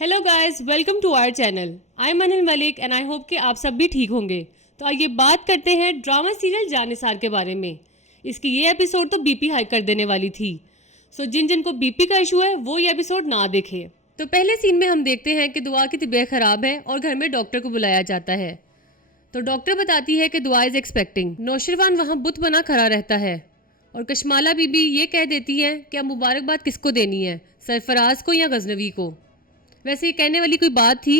Hello guys, welcome to our channel. I am Anil Malik and I hope कि आप सब भी ठीक होंगे। तो आइए बात करते हैं ड्रामा सीरियल जानिसार के बारे में। इसकी ये एपिसोड तो बीपी हाई कर देने वाली थी। सो जिनको बीपी का इशू है वो ये एपिसोड ना देखे। तो पहले सीन में हम देखते हैं कि दुआ की तबीयत खराब है और घर में डॉक्टर को बुलाया जाता है। तो डॉक्टर बताती है कि दुआ इज एक्सपेक्टिंग। नौशरवान वहाँ बुत बना खड़ा रहता है और कशमाला बीबी ये कह देती है कि अब मुबारकबाद किसको देनी है, सरफराज को या गजनवी को। वैसे ये कहने वाली कोई बात थी,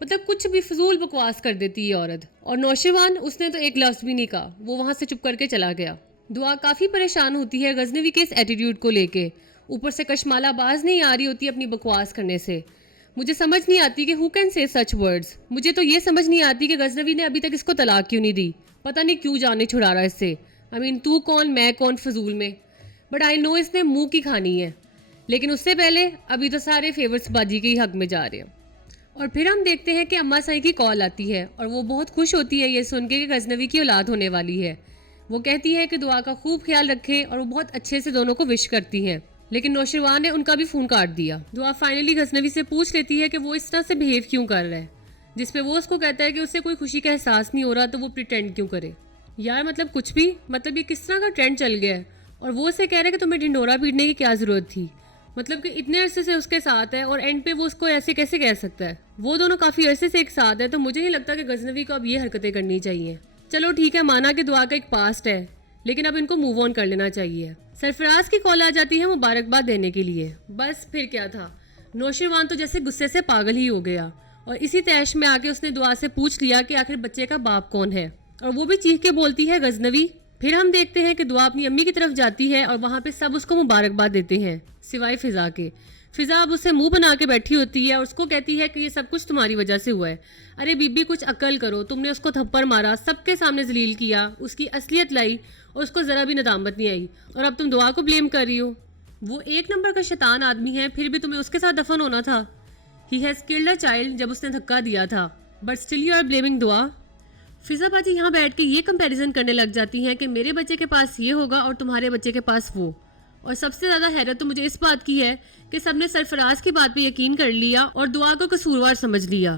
मतलब कुछ भी फजूल बकवास कर देती है औरत। और नौशरवान उसने तो एक लफ्ज़ भी नहीं कहा, वो वहाँ से चुप करके चला गया। दुआ काफ़ी परेशान होती है गजनवी के इस एटीट्यूड को लेके। ऊपर से कशमाला बाज नहीं आ रही होती अपनी बकवास करने से। मुझे समझ नहीं आती कि who can say such words. मुझे तो ये समझ नहीं आती कि गजनवी ने अभी तक इसको तलाक क्यों नहीं दी। पता नहीं क्यों जाने छुड़ा रहा इससे। आई मीन तू कौन मैं कौन फजूल में। बट आई नो इसने मुंह की खानी है। लेकिन उससे पहले अभी तो सारे फेवर्स बाजी के ही हक में जा रहे हैं। और फिर हम देखते हैं कि अम्मा साई की कॉल आती है और वो बहुत खुश होती है ये सुन के कि गजनवी की औलाद होने वाली है। वो कहती है कि दुआ का खूब ख्याल रखे और वो बहुत अच्छे से दोनों को विश करती हैं। लेकिन नौशरवान ने उनका भी फ़ोन काट दिया। दुआ फाइनली गजनवी से पूछ लेती है कि वो इस तरह से बिहेव क्यों कर रहा है, जिसपे वो उसको कहता है कि उसे कोई खुशी का एहसास नहीं हो रहा तो वो प्रिटेंड क्यों करे। यार मतलब कुछ भी, मतलब ये किस तरह का ट्रेंड चल गया है। और वो उसे कह रहा है कि तुम्हें ढिंडोरा पीटने की क्या ज़रूरत थी। मतलब कि इतने अरसे से उसके साथ है और एंड पे वो उसको ऐसे कैसे कह सकता है। वो दोनों काफ़ी अरसे से एक साथ है, तो मुझे नहीं लगता कि गजनवी को अब ये हरकतें करनी चाहिए। चलो ठीक है, माना कि दुआ का एक पास्ट है, लेकिन अब इनको मूव ऑन कर लेना चाहिए। सरफराज की कॉल आ जाती है मुबारकबाद देने के लिए। बस फिर क्या था, नौशरवान तो जैसे गुस्से से पागल ही हो गया और इसी तैश में आके उसने दुआ से पूछ लिया कि आखिर बच्चे का बाप कौन है, और वो भी चीख के बोलती है गजनवी। फिर हम देखते हैं कि दुआ अपनी अम्मी की तरफ जाती है और वहाँ पे सब उसको मुबारकबाद देते हैं सिवाय फिजा के। फिजा अब उससे मुंह बना के बैठी होती है और उसको कहती है कि ये सब कुछ तुम्हारी वजह से हुआ है। अरे बीबी कुछ अक्ल करो, तुमने उसको थप्पड़ मारा, सबके सामने जलील किया, उसकी असलियत लाई और उसको ज़रा भी नदामत नहीं आई, और अब तुम दुआ को ब्लेम कर रही हो। वो एक नंबर का शैतान आदमी है, फिर भी तुम्हें उसके साथ दफन होना था। He has killed a child जब उसने धक्का दिया था, but still you are blaming Dua. Fiza बाजी यहाँ बैठ के ये कंपैरिजन करने लग जाती हैं कि मेरे बच्चे के पास ये होगा और तुम्हारे बच्चे के पास वो। और सबसे ज़्यादा हैरत तो मुझे इस बात की है कि सबने सरफराज की बात पे यकीन कर लिया और दुआ को कसूरवार समझ लिया।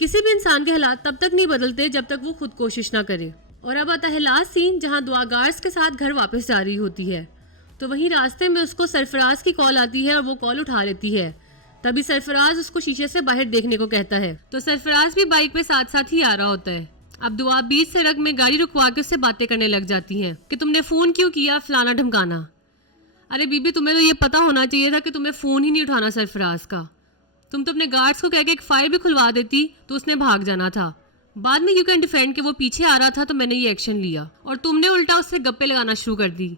किसी भी इंसान के हालात तब तक नहीं बदलते जब तक वो खुद कोशिश ना करे। और अब आता है लास्ट सीन, जहाँ दुआ गार्ड्स के साथ घर वापस जा रही होती है। तो वहीं रास्ते में उसको सरफराज की कॉल आती है और वो कॉल उठा लेती है। तभी सरफराज उसको शीशे से बाहर देखने को कहता है। तो सरफराज भी बाइक पे साथ साथ ही आ रहा होता है। अब दुआ बीच सड़क में गाड़ी रुकवा के उससे बातें करने लग जाती हैं कि तुमने फ़ोन क्यों किया, फलाना ढमकाना। अरे बीबी, तुम्हें तो ये पता होना चाहिए था कि तुम्हें फ़ोन ही नहीं उठाना सरफराज का। तुम तो अपने गार्ड्स को कह के एक फाइल भी खुलवा देती तो उसने भाग जाना था। बाद में यू कैन डिफेंड कि वो पीछे आ रहा था तो मैंने ये एक्शन लिया, और तुमने उल्टा उससे गप्पे लगाना शुरू कर दी।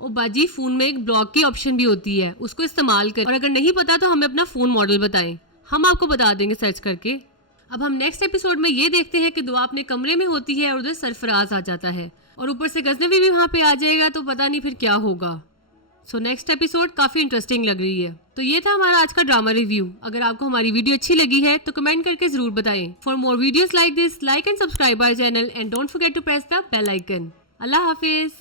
ओ बाजी, फ़ोन में एक ब्लॉक की ऑप्शन भी होती है, उसको इस्तेमाल कर, और अगर नहीं पता तो हमें अपना फ़ोन मॉडल बताएं, हम आपको बता देंगे सर्च करके। अब हम नेक्स्ट एपिसोड में ये देखते हैं कि दुआ अपने कमरे में होती है और उधर सरफराज आ जाता है और ऊपर से गजनवी भी वहाँ पे आ जाएगा, तो पता नहीं फिर क्या होगा। सो नेक्स्ट एपिसोड काफ़ी इंटरेस्टिंग लग रही है। तो ये था हमारा आज का ड्रामा रिव्यू। अगर आपको हमारी वीडियो अच्छी लगी है तो कमेंट करके जरूर बताएं। For more videos like this, like and subscribe our channel and don't forget to press the bell icon. Allah Hafiz.